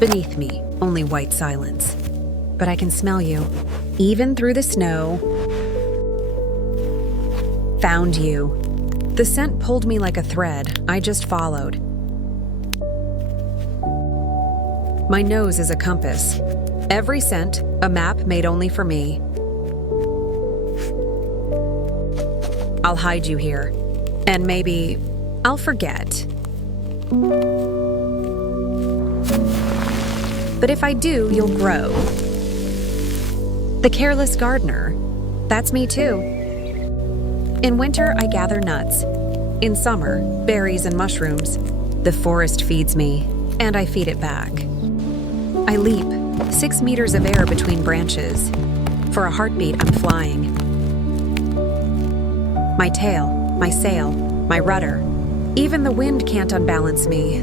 Beneath me, only white silence. But I can smell you, even through the snow. Found you. The scent pulled me like a thread. I just followed. My nose is a compass. Every scent, a map made only for me. I'll hide you here, and maybe I'll forget. But if I do, you'll grow. The careless gardener, that's me too. In winter, I gather nuts. In summer, berries and mushrooms. The forest feeds me, and I feed it back. I leap, 6 meters of air between branches. For a heartbeat, I'm flying. My tail, my sail, my rudder. Even the wind can't unbalance me.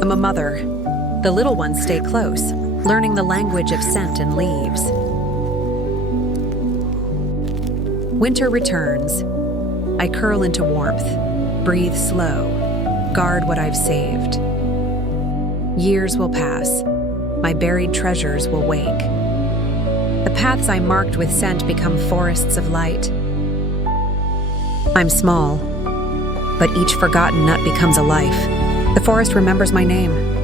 I'm a mother. The little ones stay close, learning the language of scent and leaves. Winter returns. I curl into warmth, breathe slow, guard what I've saved. Years will pass. My buried treasures will wake. The paths I marked with scent become forests of light. I'm small, but each forgotten nut becomes a life. The forest remembers my name.